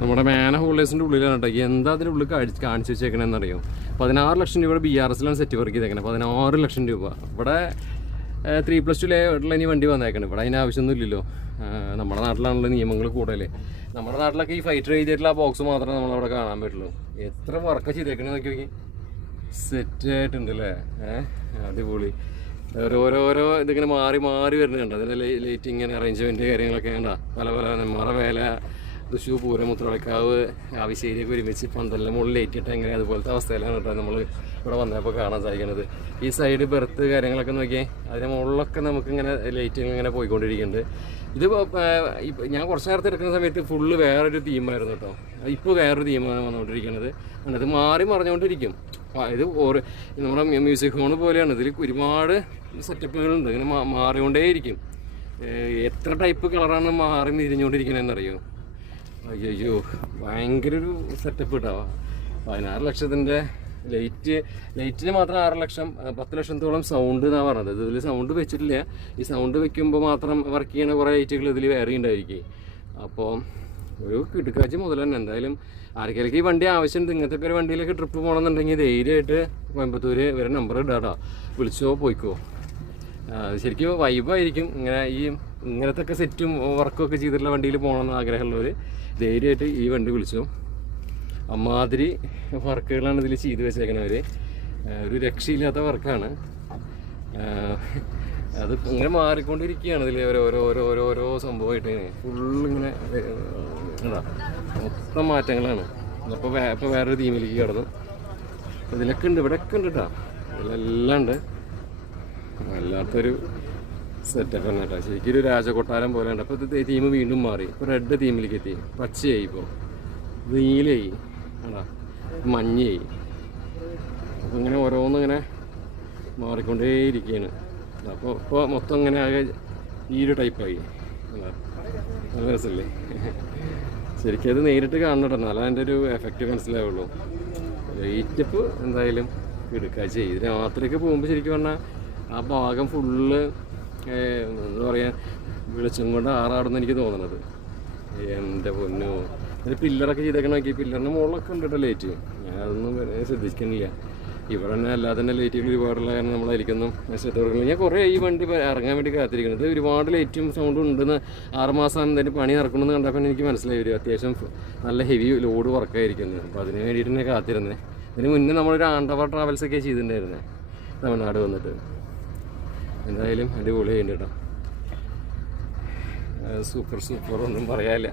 നമ്മുടെ മാന ഹോൾഡേഴ്സിൻ്റെ ഉള്ളിലാണ് കേട്ടോ. എന്താ അതിൻ്റെ ഉള്ളിൽ കാണിച്ചു വെച്ചേക്കണമെന്നറിയോ? 16 ലക്ഷം രൂപയുടെ BRSലാണ് സെറ്റ് വർക്ക് ചെയ്തേക്കണേ. 16 ലക്ഷം രൂപ. ഇവിടെ 3+2 ലേയുള്ള ഇനി വണ്ടി വന്നേക്കണം. ഇവിടെ അതിന് ആവശ്യമൊന്നും ഇല്ലല്ലോ. നമ്മുടെ നാട്ടിലാണല്ലോ നിയമങ്ങൾ കൂടുതലേ. നമ്മുടെ നാട്ടിലൊക്കെ ഈ ഫൈറ്റർ എഴുതിയിട്ടുള്ള ആ ബോക്സ് മാത്രമേ നമ്മളവിടെ കാണാൻ പറ്റുള്ളൂ. എത്ര വർക്ക് ചെയ്തേക്കണേ നോക്കി നോക്കി. സെറ്റായിട്ടുണ്ട് അല്ലേ? അടിപൊളി. ഓരോരോ ഇതിങ്ങനെ മാറി മാറി വരുന്നുണ്ട്. അതിൻ്റെ ലൈറ്റിങ് അറേഞ്ച്മെൻറ്റ് കാര്യങ്ങളൊക്കെ കണ്ട. പല പല നെന്മാറ വേല, തൃശ്ശൂർ പൂരം, മുത്രളക്കാവ്, ആവശ്ശേരിയൊക്കെ ഒരുമിച്ച് പന്തലിൻ്റെ മുകളിൽ ലൈറ്റ് ഇട്ട് എങ്ങനെ അതുപോലത്തെ അവസ്ഥയിലാണ് കേട്ടോ നമ്മൾ ഇവിടെ വന്നപ്പോൾ കാണാൻ സാധിക്കുന്നത്. ഈ സൈഡ് ബെർത്ത് കാര്യങ്ങളൊക്കെ നോക്കിയാൽ അതിൻ്റെ മുകളിലൊക്കെ നമുക്കിങ്ങനെ ലൈറ്റിങ് ഇങ്ങനെ പോയിക്കൊണ്ടിരിക്കുന്നുണ്ട്. ഇത് ഞാൻ കുറച്ച് നേരത്തെ എടുക്കുന്ന സമയത്ത് ഫുള്ള് വേറൊരു തീമായിരുന്നു കേട്ടോ. ഇപ്പോൾ വേറൊരു തീമാണ് വന്നുകൊണ്ടിരിക്കുന്നത്. അത് മാറി മറിഞ്ഞുകൊണ്ടിരിക്കും. ഇത് നമ്മുടെ മ്യൂസിക് ഹോൺ പോലെയാണ്. ഇതിൽ ഒരുപാട് സെറ്റപ്പുകളുണ്ട്. ഇങ്ങനെ മാറിക്കൊണ്ടേയിരിക്കും. എത്ര ടൈപ്പ് കളറാണ് മാറി തിരിഞ്ഞുകൊണ്ടിരിക്കണമെന്നറിയോ? അയ്യോ, ഭയങ്കര ഒരു സെറ്റപ്പ് കിട്ടാവാ. 16 ലക്ഷത്തിൻ്റെ ലൈറ്റിന് മാത്രം 6 ലക്ഷം, 10 ലക്ഷത്തോളം സൗണ്ട് എന്നാണ് പറഞ്ഞത്. ഇതിൽ സൗണ്ട് വെച്ചിട്ടില്ല. ഈ സൗണ്ട് വെക്കുമ്പോൾ മാത്രം വർക്ക് ചെയ്യുന്ന കുറേ ലൈറ്റുകൾ ഇതിൽ വേറെ ഉണ്ടായിരിക്കും. അപ്പോൾ ഒരു കിടുക്കാച്ചി മുതൽ തന്നെ. എന്തായാലും ആർക്കെങ്കിലും ഈ വണ്ടി ആവശ്യമുണ്ട്, ഇങ്ങനത്തെ ഒരു വണ്ടിയിലേക്ക് ട്രിപ്പ് പോകണമെന്നുണ്ടെങ്കിൽ ധൈര്യമായിട്ട് കോയമ്പത്തൂർ ഇവരെ നമ്പർ ഇടാട്ടോ, വിളിച്ചോ പോയിക്കോ. ശരിക്കും വൈബായിരിക്കും. ഇങ്ങനത്തെ ഒക്കെ സെറ്റും വർക്കും ഒക്കെ ചെയ്തിട്ടുള്ള വണ്ടിയിൽ പോകണമെന്ന് ആഗ്രഹമുള്ളവർ ധൈര്യമായിട്ട് ഈ വണ്ടി വിളിച്ചു. അമ്മാതിരി വർക്കുകളാണ് ഇതിൽ ചെയ്ത് വെച്ചേക്കണവർ. ഒരു രക്ഷയില്ലാത്ത വർക്കാണ്. അത് ഇങ്ങനെ മാറിക്കൊണ്ടിരിക്കുകയാണ്. ഇതിൽ ഓരോ സംഭവമായിട്ട് ഫുള്ളിങ്ങനെ മൊത്തം മാറ്റങ്ങളാണ്. ഇപ്പോൾ വേറൊരു തീമിലേക്ക് കടന്നു. ഇതിലൊക്കെ ഉണ്ട്, ഇവിടെയൊക്കെ ഉണ്ട് കേട്ടോ. ഇതിലെല്ലാം ഉണ്ട്. വല്ലാത്തൊരു സെറ്റപ്പ് തന്നെ കേട്ടോ. ശരിക്കും ഒരു രാജകൊട്ടാരം പോലെ ഉണ്ട്. അപ്പോൾ ഇത് തീം വീണ്ടും മാറി. ഇപ്പോൾ റെഡ് തീമിലേക്ക് എത്തി. പച്ചയായി, ഇപ്പോൾ നീലയായി, ആടാ മഞ്ഞയായി. അപ്പോൾ ഇങ്ങനെ ഓരോന്നിങ്ങനെ മാറിക്കൊണ്ടേയിരിക്കുകയാണ്. അപ്പോൾ ഇപ്പോൾ മൊത്തം ഇങ്ങനെ ആകെ ഈ ഒരു ടൈപ്പായി. നല്ല രസമല്ലേ? ശരിക്കും അത് നേരിട്ട് കാണണം. എന്നാലും അതിൻ്റെ ഒരു എഫക്റ്റ് മനസ്സിലാവുള്ളൂ. ലൈറ്റപ്പ് എന്തായാലും എടുക്കാഴ്ച ചെയ്ത് രാത്രിയൊക്കെ പോകുമ്പോൾ ശരിക്കും പറഞ്ഞാൽ ആ ഭാഗം ഫുള്ള് എന്താ പറയുക, വെളിച്ചം കൊണ്ട് ആറാടുന്ന എനിക്ക് തോന്നണത്. എൻ്റെ പൊന്നോ, അതിന് പില്ലറൊക്കെ ചെയ്തേക്കണം. നോക്കി പില്ലറിൻ്റെ മുകളിലൊക്കെ ഉണ്ട് കേട്ടോ ലൈറ്റ്. ഞാൻ അതൊന്നും ശ്രദ്ധിക്കുന്നില്ല. ഇവിടെ തന്നെ അല്ലാതെ തന്നെ ലൈറ്റുകൾ ഒരുപാടുള്ള കാരണം നമ്മളായിരിക്കും ശ്രദ്ധ കൊടുക്കുന്നത്. ഞാൻ കുറേ ഈ വണ്ടി ഇറങ്ങാൻ വേണ്ടി കാത്തിരിക്കുന്നത്. ഒരുപാട് ലൈറ്റും സൗണ്ടും ഉണ്ടെന്ന് 6 മാസം എന്തായാലും പണി നടക്കണമെന്ന് കണ്ടപ്പോൾ എനിക്ക് മനസ്സിലായി വരും അത്യാവശ്യം നല്ല ഹെവി ലോഡ് വർക്കായിരിക്കുന്നത്. അപ്പോൾ അതിന് വേണ്ടിയിട്ട് തന്നെ കാത്തിരുന്നത്. ഇതിന് മുന്നേ നമ്മളൊരു ആണ്ടവ ട്രാവൽസൊക്കെ ചെയ്തിട്ടുണ്ടായിരുന്നത് തമിഴ്നാട് വന്നിട്ട്. എന്തായാലും അടിപൊളിയായിട്ട് കേട്ടോ. സൂപ്പർ ഒന്നും പറയാനില്ല.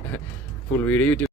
Full video YouTube